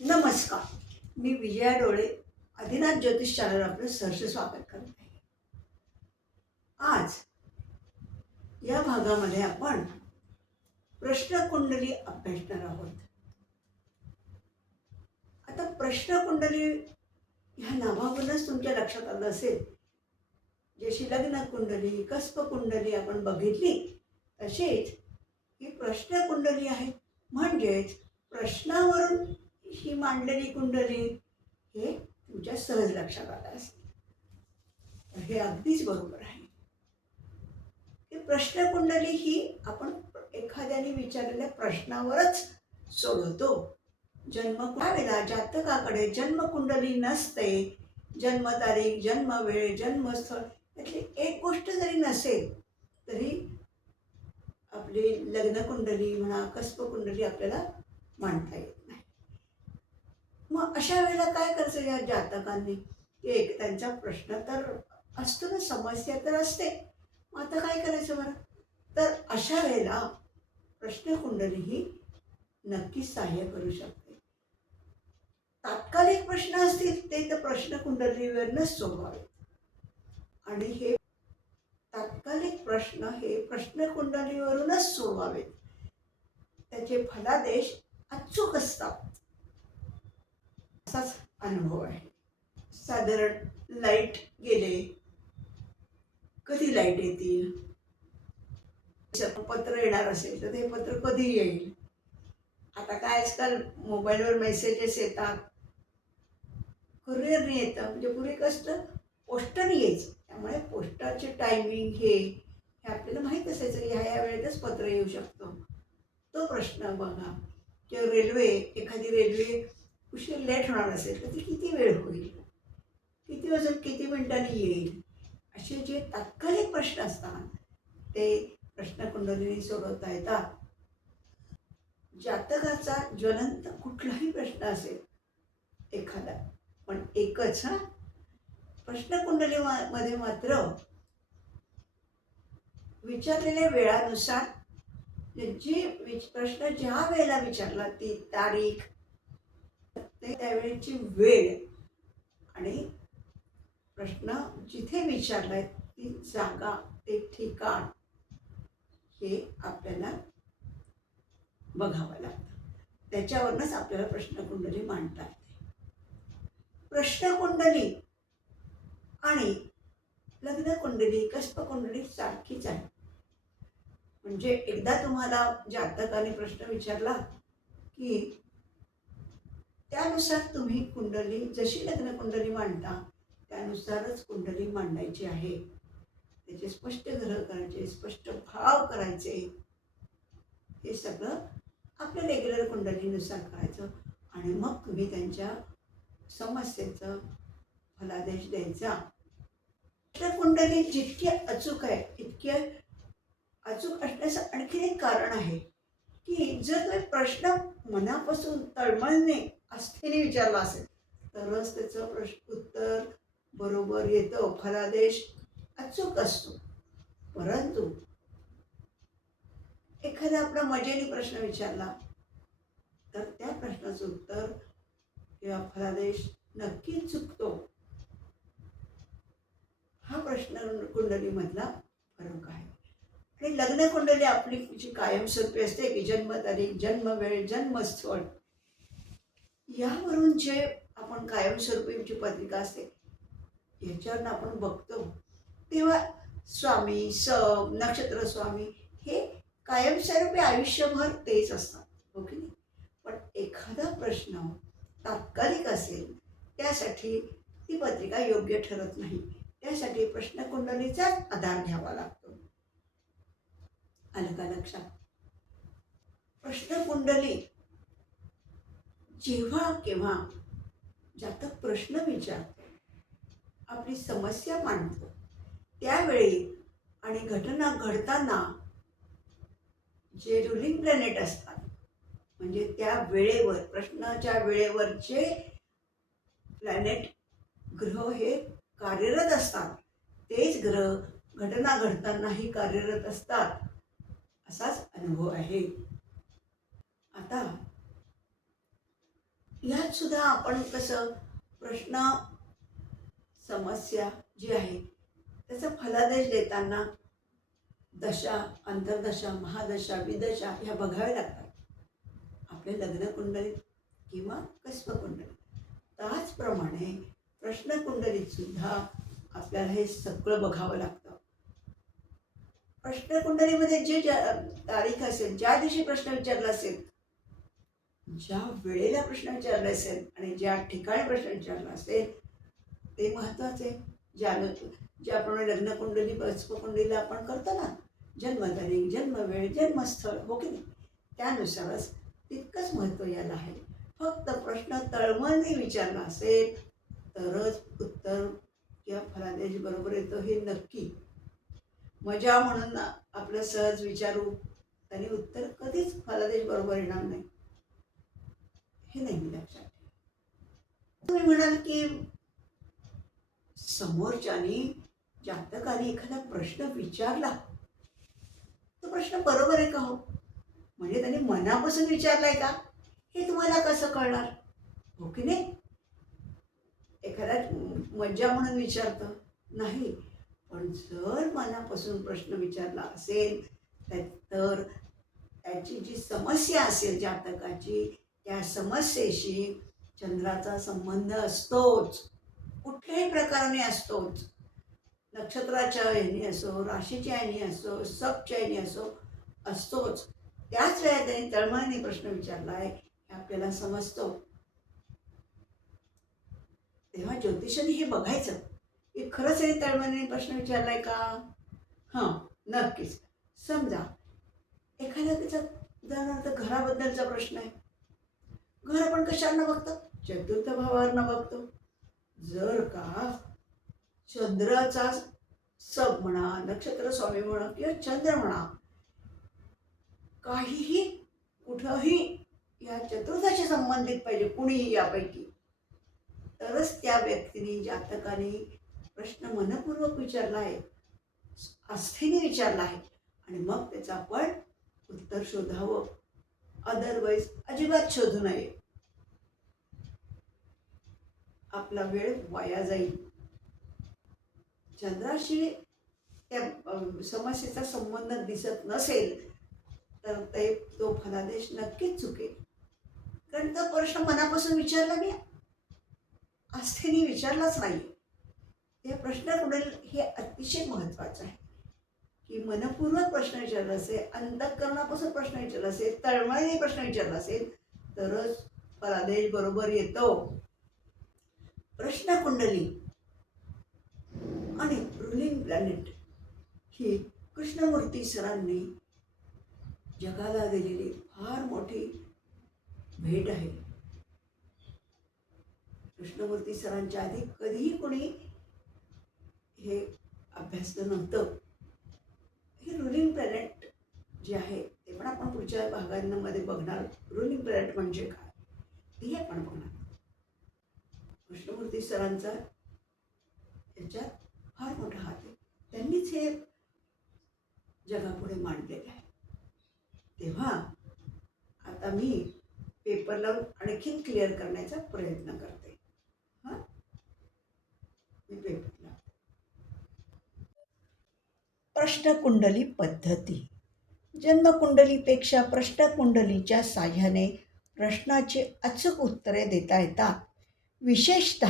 नमस्कार. मी विजया डोळे आदिनाथ ज्योतिष चॅनल आपलं सहर्ष स्वागत करत आहे. आज या भागामध्ये आपण प्रश्नकुंडली अभ्यासणार आहोत. आता प्रश्नकुंडली ह्या नावावरूनच तुमच्या लक्षात आलं असेल जशी लग्न कुंडली कस्प कुंडली आपण बघितली तशीच ही प्रश्नकुंडली आहे. म्हणजेच प्रश्नावरून ही मांडलेली कुंडली हे तुमच्या सहज लक्षात आलं असेल. हे अगदीच बरोबर आहे. की प्रश्नकुंडली ही आपण एखाद्याने विचारलेल्या प्रश्नावरच सोडवतो. जन्म वेळेला जातकाकडे जन्मकुंडली नसते. जन्मतारीख जन्मवेळ जन्मस्थळ यातली एक गोष्ट जरी नसेल तरी आपली लग्नकुंडली म्हणा कस्पकुंडली आपल्याला मांडता येईल मग अशा वेळेला काय करायचं या जातकांनी? एक त्यांचा प्रश्न तर असतो ना समस्या तर असते. मग आता काय करायचं बरं? तर अशा वेळेला प्रश्नकुंडली ही नक्कीच सहाय्य करू शकते. तात्कालिक प्रश्न असतील ते तर प्रश्नकुंडलीवरनंच सोडवावे. आणि हे तात्कालिक प्रश्न हे प्रश्नकुंडलीवरूनच सोडवावेत. त्याचे फलादेश अचूक असतात. असाच अनुभव आहे. साधारण लाइट गेले. कधी लाइट येतील? जर पत्र येणार असेल तर ते पत्र कधी येईल? आता काय आजकाल मोबाईलवर मेसेजेस येतात. कुरिअरने येतं. म्हणजे पूर्वी कष्ट पोस्टाने यायचं. त्यामुळे पोस्टाचे टायमिंग हे हे आपल्याला माहीत असायचं की ह्या या वेळेतच पत्र येऊ शकतो. तो प्रश्न बघा. किंवा रेल्वे एखादी रेल्वे उशीर लेट होणार असेल तर ती किती वेळ होईल? किती वाजून किती मिनिटांनी येईल? असे जे तात्कालिक प्रश्न असतात ते प्रश्नकुंडलीने सोडवता येतात. जातकाचा ज्वलंत कुठलाही प्रश्न असेल एखादा पण एकच हा? प्रश्नकुंडली मध्ये मात्र विचारलेल्या वेळानुसार जे विच- प्रश्न ज्या वेळेला विचारला ती तारीख ते त्यावेळेची वेळ आणि प्रश्न जिथे विचारलाय ती जागा ते ठिकाण हे आपल्याला बघावं लागतं. त्याच्यावरनच आपल्याला प्रश्नकुंडली मांडता येते. प्रश्नकुंडली आणि लग्नकुंडली कस्पकुंडली सारखीच आहे. म्हणजे एकदा तुम्हाला जातकाने प्रश्न विचारला की त्यानुसार तुम्ही कुंडली जशी लग्न कुंडली मांडता त्यानुसारच कुंडली मांडायची आहे. त्याचे स्पष्ट ग्रह करायचे स्पष्ट भाव करायचे. हे सगळं आपल्या रेग्युलर कुंडलीनुसार करायचं आणि मग तुम्ही त्यांच्या समस्येचं फलादेश द्यायचा. तर कुंडली जितकी अचूक आहे इतके अचूक असण्याचं आणखीन एक कारण आहे की जर तुम्ही प्रश्न मनापासून तळमळने आस्थेने विचारला असेल. तरच त्याचं प्रश्न उत्तर बरोबर येतं. फलादेश अचूक असतो. परंतु एखादा आपला मजेने प्रश्न विचारला तर त्या प्रश्नाचं उत्तर किंवा फलादेश नक्की चुकतो. हा प्रश्न कुंडलीमधला फरक आहे. आणि लग्न कुंडली आपली जी कायमस्वरूपी असते की जन्मतारीख जन्मवेळ जन्मस्थळ यावरून जे आपण कायमस्वरूपीची पत्रिका असते याच्यावरून आपण बघतो. तेव्हा स्वामी स नक्षत्र स्वामी हे कायमस्वरूपी आयुष्यभर तेच असतात. हो ओके नाही? पण एखादा प्रश्न तात्कालिक असेल त्यासाठी ती पत्रिका योग्य ठरत नाही. त्यासाठी प्रश्नकुंडलीचा आधार घ्यावा लागतो. आलं का लक्षात? प्रश्नकुंडली जेव्हा केव्हा जातक प्रश्न विचारतो आपली समस्या मांडतो त्यावेळी आणि घटना घडताना जे रुलिंग प्लॅनेट असतात म्हणजे त्या वेळेवर प्रश्नाच्या वेळेवर जे प्लॅनेट ग्रह हे कार्यरत असतात तेच ग्रह घटना घडतानाही कार्यरत असतात असाच अनुभव आहे. आता ह्यात सुद्धा आपण कसं प्रश्न समस्या जी आहे त्याचा फलादेश देताना दशा अंतर्दशा महादशा विदशा ह्या बघाव्या लागतात. आपल्या लग्नकुंडलीत किंवा कस्पकुंडलीत त्याचप्रमाणे प्रश्नकुंडलीत सुद्धा आपल्याला हे सगळं बघावं लागतं. प्रश्नकुंडलीमध्ये जे ज्या तारीख असेल ज्या दिवशी प्रश्न विचारला असेल ज्या वेळेला प्रश्न विचारला असेल आणि ज्या ठिकाणी प्रश्न विचारला असेल ते महत्त्वाचे. ज्या ज्याप्रमाणे लग्नकुंडली कुंडलीला आपण करतो ना जन्मतारीख जन्मवेळ जन्मस्थळ हो की नाही? त्यानुसारच तितकंच महत्त्व याला आहे. फक्त प्रश्न तळमळने विचारला असेल तरच उत्तर किंवा फलादेश बरोबर येतो हे नक्की. मजा म्हणून आपलं सहज विचारू आणि उत्तर कधीच फलादेश बरोबर येणार नाही. हे नेहमी लक्षात तुम्ही म्हणाल की समोरच्याने जातकाने एखादा प्रश्न विचारला. तो प्रश्न बरोबर आहे का हो? म्हणजे त्याने मनापासून विचारलाय का? हे तुम्हाला कसं कळणार? हो की नाही? एखादा मज्जा म्हणून विचारतं. नाही पण जर मनापासून प्रश्न विचारला असेल तर त्याची जी समस्या असेल जातकाची त्या समस्येशी चंद्राचा संबंध असतोच. कुठल्याही प्रकाराने असतोच. नक्षत्राच्या ह्यानी असो राशीच्या ह्यानी असो सपच्या ह्यानी असो असतोच. त्याच वेळेला त्यांनी तळमळीने प्रश्न विचारला आहे हे आपल्याला समजतो. तेव्हा ज्योतिषाने हे बघायचं. की खरंच हे तळमळीने प्रश्न विचारलाय का? हां नक्कीच. समजा एखाद्या त्याचा उदाहरणार्थ घराबद्दलचा प्रश्न आहे. घर आपण कशावरनं बघतो? चतुर्थ भावावरनं बघतो. जर का चंद्राचा सब म्हणा नक्षत्र स्वामी म्हणा किंवा चंद्र म्हणा काहीही कुठंही या चतुर्थाशी संबंधित पाहिजे कुणीही यापैकी तरच त्या व्यक्तीने जातकाने प्रश्न मनपूर्वक विचारला आहे आस्थेने विचारला आहे. आणि मग त्याचं आपण उत्तर शोधावं. अदरवाईज अजिबात शोधू नये. आपला वेळ वाया जाईल. चंद्राशी त्या समस्येचा संबंध दिसत नसेल तर ते तो फलादेश नक्कीच चुकेल. कारण तो प्रश्न मनापासून विचारला मी. आस्थेने विचारलाच नाही. या प्रश्नाकडील हे अतिशय महत्वाचं आहे. की मनपूर्वक प्रश्न विचारला असेल अंतःकरणापासून प्रश्न विचारला असेल तळमळीने प्रश्न विचारला असेल तरच परादेश बरोबर येतो. प्रश्नकुंडली आणि रुलिंग प्लॅनेट ही कृष्णमूर्ती सरांनी जगाला दिलेली फार मोठी भेट आहे. कृष्णमूर्ती सरांच्या आधी कधीही कोणी हे अभ्यासलं नव्हतं. हे रुलिंग प्लॅनेट जे आहे ते पण आपण पुढच्या भागांमध्ये बघणार. रुलिंग प्लॅनेट म्हणजे काय? तेही आपण बघणार. कृष्णमूर्ती सरांचा याच्यात फार मोठा हात आहे. त्यांनीच हे जगापुढे मांडलेलं आहे. तेव्हा आता मी पेपरला आणखीन क्लिअर करण्याचा प्रयत्न करते. हां? मी पेपर प्रश्नकुंडली पद्धती. जन्मकुंडलीपेक्षा प्रश्नकुंडलीच्या साह्याने प्रश्नाची अचूक उत्तरे देता येतात. विशेषत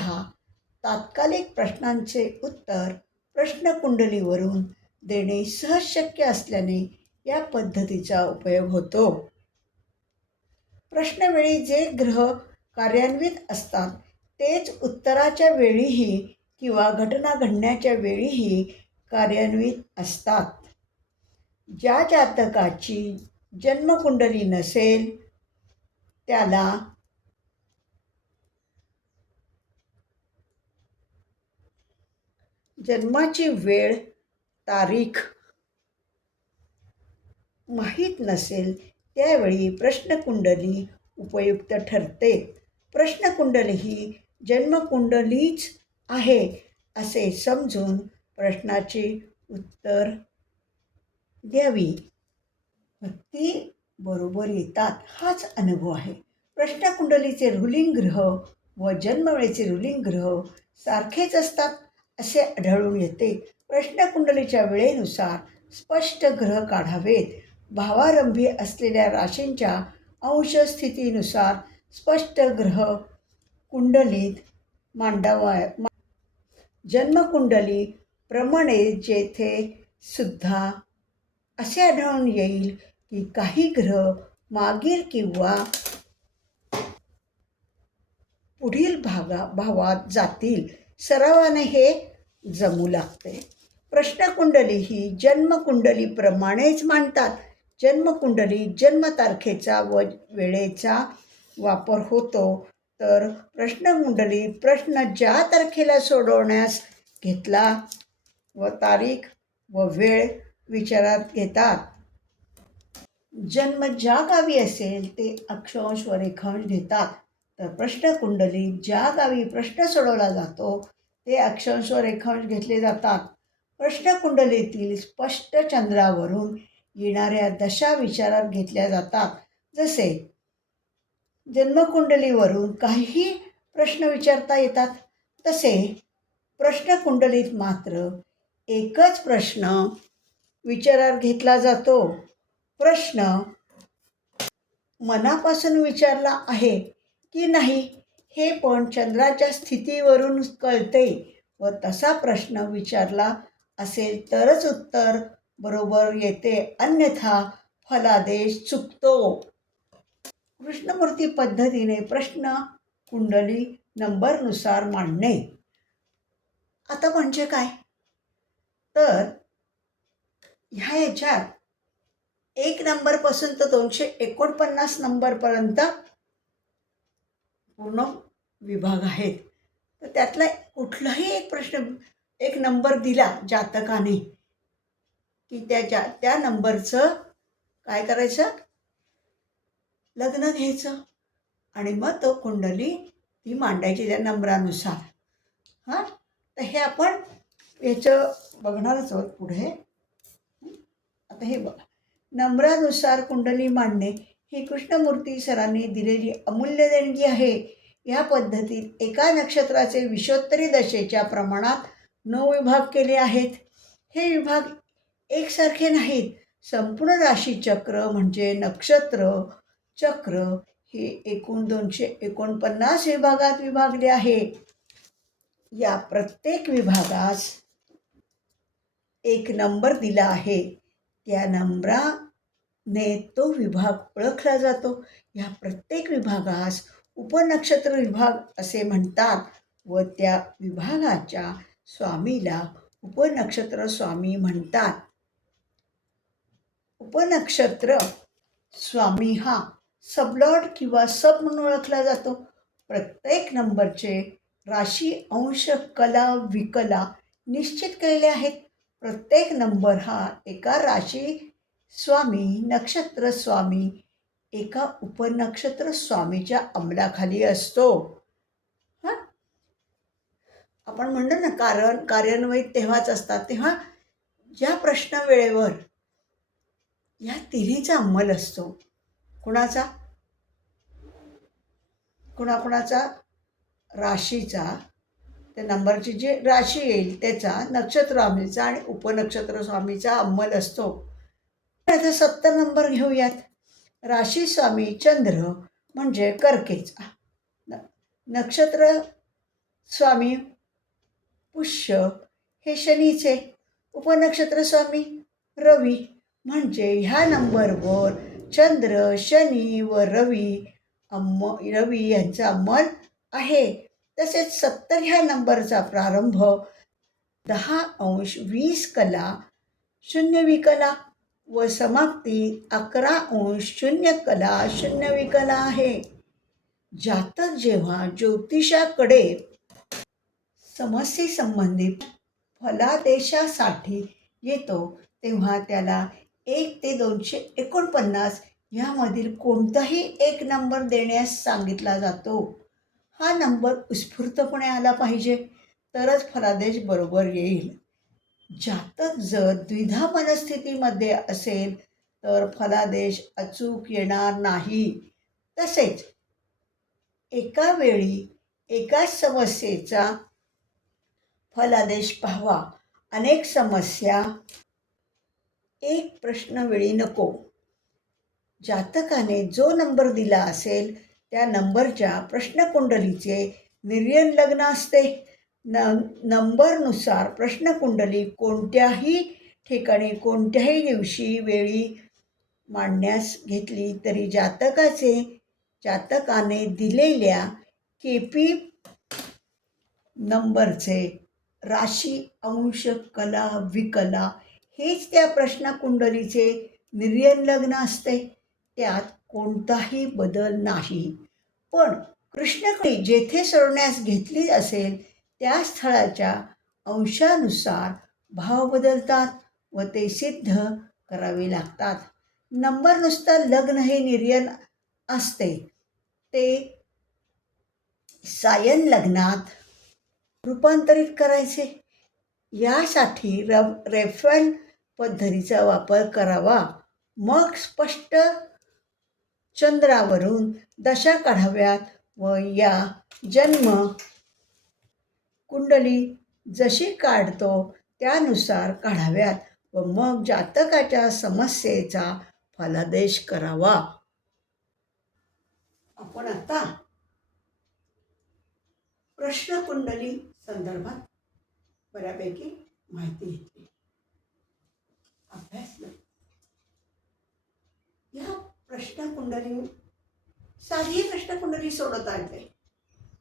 तात्कालिक प्रश्नांचे उत्तर प्रश्नकुंडलीवरून देणे सहज शक्य असल्याने या पद्धतीचा उपयोग होतो. प्रश्नवेळी जे ग्रह कार्यान्वित असतात तेच उत्तराच्या वेळीही किंवा घटना घडण्याच्या वेळीही कार्यान्वित असतात. ज्या जातकाची जन्मकुंडली नसेल त्याला जन्माची वेळ तारीख माहीत नसेल त्यावेळी प्रश्नकुंडली उपयुक्त ठरते. प्रश्नकुंडली ही जन्मकुंडलीच आहे असे समजून प्रश्नाचे उत्तर द्यावी. ती बरोबर येतात हाच अनुभव आहे. प्रश्नकुंडलीचे रुलिंग ग्रह व जन्मवेळेचे रुलिंग ग्रह सारखेच असतात असे आढळून येते. प्रश्नकुंडलीच्या वेळेनुसार स्पष्ट ग्रह काढावेत. भावारंभी असलेल्या राशींच्या अंशस्थितीनुसार स्पष्ट ग्रह कुंडलीत मांडावा जन्मकुंडली प्रमाणे जेथे सुद्धा असे आढळून येईल की काही ग्रह मागील किंवा पुढील भागा भावात जातील. सरावाने हे जमू लागते. प्रश्नकुंडली ही जन्मकुंडलीप्रमाणेच मांडतात. जन्मकुंडली जन्मतारखेचा व वेळेचा वापर होतो. तर प्रश्नकुंडली प्रश्न ज्या तारखेला सोडवण्यास घेतला व तारीख व वेळ विचारात घेतात. जन्म ज्या गावी असेल ते अक्षांश व रेखांश घेतात. तर प्रश्नकुंडली ज्या गावी प्रश्न सोडवला जातो ते अक्षांश व रेखांश घेतले जातात. प्रश्नकुंडलीतील स्पष्ट चंद्रावरून येणाऱ्या दशा विचारात घेतल्या जातात. जसे जन्मकुंडलीवरून काहीही प्रश्न विचारता येतात. तसे प्रश्नकुंडलीत मात्र एकच प्रश्न विचारात घेतला जातो. प्रश्न मनापासून विचारला आहे की नाही हे पण चंद्राच्या स्थितीवरून कळते व तसा प्रश्न विचारला असेल तरच उत्तर बरोबर येते. अन्यथा फलादेश चुकतो. कृष्णमूर्ती पद्धतीने प्रश्न कुंडली नंबरनुसार मांडणे. आता म्हणजे काय? तर ह्या याच्यात एक नंबरपासून तर दोनशे एकोणपन्नास नंबरपर्यंत पूर्ण विभाग आहेत. तर त्यातला कुठलाही एक प्रश्न एक नंबर दिला जातकाने की त्या जा त्या नंबरचं काय करायचं? लग्न घ्यायचं. आणि मग तो कुंडली ती मांडायची त्या नंबरानुसार हां? तर हे आपण याचं बघणारच आहोत पुढे. आता हे बघा. नंबरानुसार कुंडली मांडणे ही कृष्णमूर्ती सरांनी दिलेली अमूल्य देणगी आहे. या पद्धतीत एका नक्षत्राचे विषोत्तरी दशेच्या प्रमाणात नऊ विभाग केले आहेत. हे विभाग एकसारखे नाहीत. संपूर्ण राशीचक्र म्हणजे नक्षत्र चक्र हे एकूण दोनशे एकोणपन्नास विभागात विभागले आहे. या प्रत्येक विभागास एक नंबर दिला आहे. त्या नंबराने तो विभाग ओळखला जातो. ह्या प्रत्येक विभागास उपनक्षत्र विभाग असे म्हणतात व त्या विभागाच्या स्वामीला उपनक्षत्र स्वामी म्हणतात. उपनक्षत्र स्वामी हा सबलॉट किंवा सब म्हणून ओळखला जातो. प्रत्येक नंबरचे राशी अंश कला विकला निश्चित केलेले आहेत. प्रत्येक नंबर हा एका राशी स्वामी नक्षत्र स्वामी एका उपनक्षत्र स्वामीच्या अंमलाखाली असतो. हां? आपण म्हणतो ना कारण कार्यान्वयित तेव्हाच असतात. तेव्हा ज्या प्रश्न वेळेवर या तिन्हीचा अंमल असतो. कुणाचा? कुणाकुणाचा? राशीचा. त्या नंबरची जी राशी येईल त्याचा नक्षत्र स्वामीचा आणि उपनक्षत्र स्वामीचा अंमल असतो. आता सत्तर नंबर घेऊयात. राशी स्वामी चंद्र म्हणजे कर्केचा. न नक्षत्र स्वामी पुष्य हे शनीचे. उपनक्षत्र स्वामी रवी म्हणजे ह्या नंबरवर चंद्र शनी व रवी अम्म रवी यांचा अंमल आहे. तसेच सत्तर ह्या नंबरचा प्रारंभ दहा अंश वीस कला शून्य विकला व समाप्ती अकरा अंश शून्य कला शून्य विकला आहे. जातक जेव्हा ज्योतिषाकडे समस्येसंबंधित फलादेशासाठी येतो तेव्हा त्याला एक ते दोनशे एकोणपन्नास ह्यामधील कोणताही एक नंबर देण्यास सांगितला जातो. हा नंबर उत्स्फूर्तपणे आला पाहिजे. तरच फलादेश बरोबर येईल. जातक जर द्विधा मनस्थितीमध्ये असेल तर फलादेश अचूक येणार नाही. तसेच एका वेळी एकाच समस्येचा फलादेश पाहावा. अनेक समस्या एक प्रश्न वेळी नको. जातकाने जो नंबर दिला असेल त्या नंबरच्या प्रश्नकुंडलीचे निर्यन लग्न असते. न नंबरनुसार प्रश्नकुंडली कोणत्याही ठिकाणी कोणत्याही दिवशी वेळी मांडण्यास घेतली तरी जातकाचे जातकाने दिलेल्या के पी नंबरचे राशी अंश कला विकला हेच त्या प्रश्नकुंडलीचे निर्यन लग्न असते. त्यात कोणताही बदल नाही. पण कृष्णकडे जेथे सोडण्यास घेतली असेल त्या स्थळाच्या अंशानुसार भाव बदलतात व ते सिद्ध करावे लागतात. नंबर नुसतं लग्न हे निर्यन असते. ते सायन लग्नात रूपांतरित करायचे. यासाठी र रेफरल पद्धतीचा वापर करावा. मग स्पष्ट चंद्रावरून दशा काढाव्यात व या जन्म कुंडली जशी काढतो त्यानुसार काढाव्यात व मग जातकाच्या समस्येचा फलादेश करावा. आपण आता प्रश्न कुंडली संदर्भात बऱ्यापैकी माहिती घेतली. अभ्यास या प्रश्नकुंडली साधी प्रश्नकुंडली सोडवता येते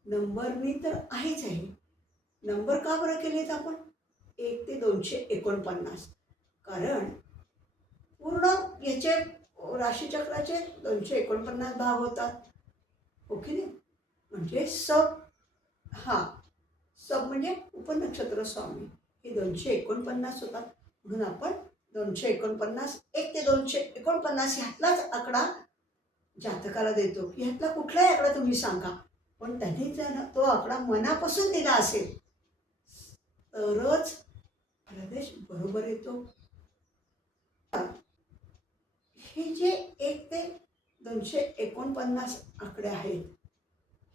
नंबरनी तर आहेच आहे. नंबर का बरं केलेत आपण? एक ते दोनशे एकोणपन्नास. कारण पूर्ण याचे राशीचक्राचे दोनशे एकोणपन्नास भाग होतात. हो ओके नाही? म्हणजे सब हा सब म्हणजे उपनक्षत्र स्वामी. हे दोनशे एकोणपन्नास होतात. म्हणून आपण दोनशे एकोणपन्नास एक ते दोनशे एकोणपन्नास ह्यातलाच आकडा जातकाला देतो. की ह्यातला कुठलाही आकडा तुम्ही सांगा. पण त्यांनी जर तो आकडा मनापासून दिला असेल तरच प्रदेश बरोबर येतो. हे जे एक ते दोनशे एकोणपन्नास आकडे आहेत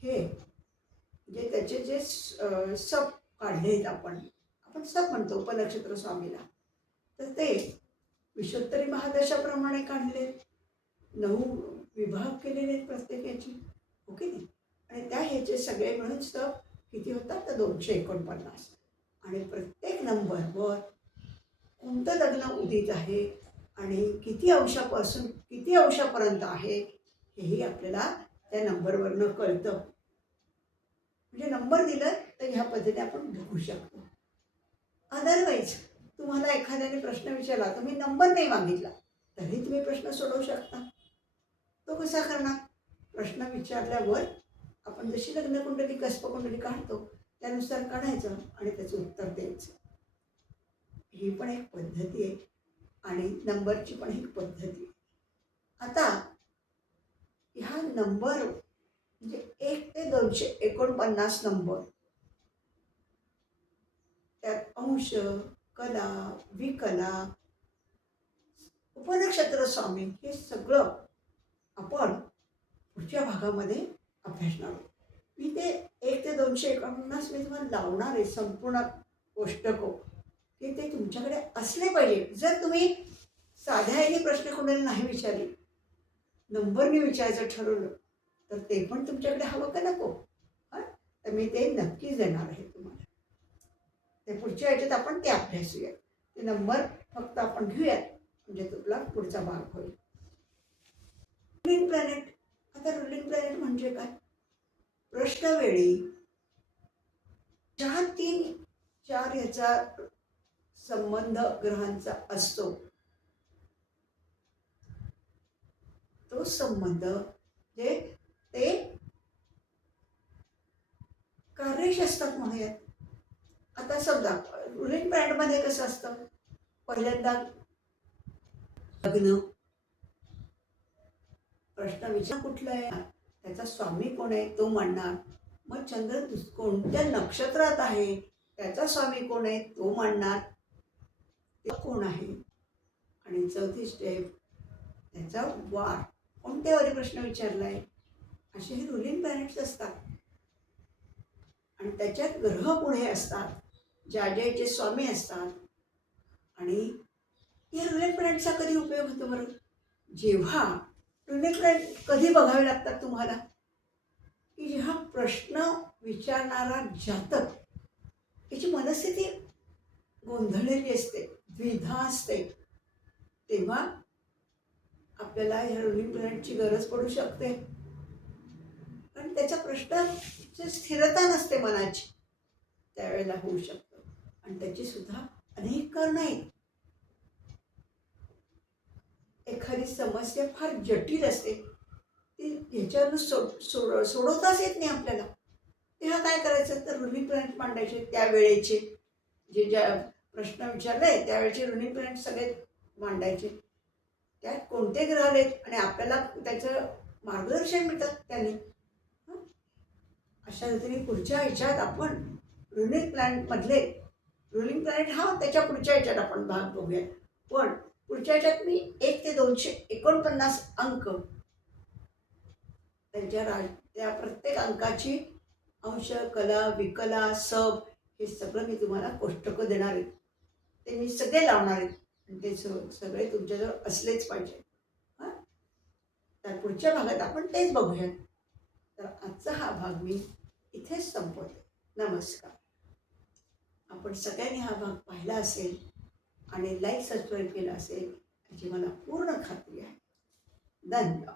हे जे त्याचे जे सप सब काढले आहेत आपण आपण सब म्हणतो उपनक्षत्र स्वामीला. तर ते विश्वोत्तरी महादशाप्रमाणे काढले. नऊ विभाग केलेले आहेत प्रत्येकाची. ओके नाही आणि त्या ह्याचे सगळे मिळून सब किती होतात? तर दोनशे एकोणपन्नास. आणि प्रत्येक नंबरवर कोणतं लग्न उदित आहे? आणि किती अंशापासून किती अंशापर्यंत आहे? हेही आपल्याला त्या नंबरवरनं कळतं. म्हणजे नंबर दिलं तर ह्या पद्धतीने आपण बघू शकतो. अदरवाईज तुम्हाला एखाद्याने प्रश्न विचारला तुम्ही नंबर नाही मागितला. तरी तुम्ही प्रश्न सोडवू शकता. तो कसा करणार? प्रश्न विचारल्यावर आपण जशी लग्नकुंडली कस्पकुंडली काढतो त्यानुसार काढायचं आणि त्याचं उत्तर द्यायचं. ही पण एक पद्धती आहे आणि नंबरची पण एक पद्धती आहे. आता ह्या नंबर म्हणजे एक ते दोनशे एकोणपन्नास नंबर. त्यात अंश कला विकला उपनक्षत्र स्वामी हे सगळं आपण पुढच्या भागामध्ये अभ्यासणार आहोत मी ते एक ते दोनशे एकोणपन्नास मी तुम्हाला लावणार आहे संपूर्ण कोष्टको की ते तुमच्याकडे असले पाहिजे. जर तुम्ही साध्या याने कोणाला नाही विचारले नंबरने विचारायचं ठरवलं तर ते पण तुमच्याकडे हवं का नको? हां? तर मी ते नक्कीच देणार आहे. ते पुढच्या याच्यात आपण ते अभ्यासूया. ते नंबर फक्त आपण घेऊयात. म्हणजे तुला पुढचा भाग होईल. रुलिंग प्लॅनेट आता रुलिंग प्लॅनेट म्हणजे काय? प्रश्नवेळी चार तीन चार याचा संबंध ग्रहांचा असतो तो संबंध जे ते कार्यश असतात म्हणूयात. आता समजा रुलिंग ब्रँडमध्ये कसं असतं? पहिल्यांदा लग्न. प्रश्न विचार कुठला आहे? त्याचा स्वामी कोण आहे? तो मांडणार मग चंद्र दुस- कोणत्या नक्षत्रात आहे? त्याचा स्वामी कोण आहे? तो मांडणार कोण आहे? आणि चौथी स्टेप त्याचा वार. कोणत्या वारी प्रश्न विचारलाय? असे हे रुलिंग पॅरेंट्स असतात. आणि त्याच्यात ग्रह पुढे असतात. ज्या ज्याचे स्वामी असतात. आणि या रुलिंग प्लॅन्टचा कधी उपयोग होतो बरं? जेव्हा रुलिंग प्लॅनेट कधी बघावे लागतात तुम्हाला? की जेव्हा प्रश्न विचारणारा जातक याची मनस्थिती गोंधळलेली असते द्विधा असते तेव्हा आपल्याला ह्या रुलिंग गरज पडू शकते. कारण त्याच्या प्रश्नाची स्थिरता नसते मनाची त्यावेळेला होऊ शकतं. आणि त्याची सुद्धा अनेक कारण आहेत. एखादी समस्या फार जटिल असते ती ह्याच्यावर सोड सोड सोडवताच येत नाही आपल्याला. तेव्हा काय करायचं? तर रुलिंग प्लॅनेट मांडायचे त्यावेळेचे जे ज्या प्रश्न विचारले त्यावेळेचे रुनी प्लॅनेट सगळे मांडायचे. त्यात कोणते ग्रह आहेत आणि आपल्याला त्याचं मार्गदर्शन मिळतात त्याने. अशा रीतीने पुढच्या ह्याच्यात आपण रुलिंग प्लॅनमधले रुलिंग प्लॅनेट हा त्याच्या पुढच्या याच्यात आपण भाग बघूया. पण पुढच्या याच्यात मी एक ते दोनशे एकोणपन्नास अंक त्यांच्या राज त्या प्रत्येक अंकाची अंश कला विकला सब हे सगळं मी तुम्हाला कोष्टकं देणार आहे. ते मी सगळे लावणार आहेत आणि ते सगळे तुमच्याजवळ असलेच पाहिजे. हां? तर पुढच्या भागात आपण तेच बघूयात. तर आजचा हा भाग मी इथेच संपवते. नमस्कार. आपण सगळ्यांनी हा भाग पाहिला असेल आणि लाईक सबस्क्राईब केला असेल याची मला पूर्ण खात्री आहे. धन्यवाद.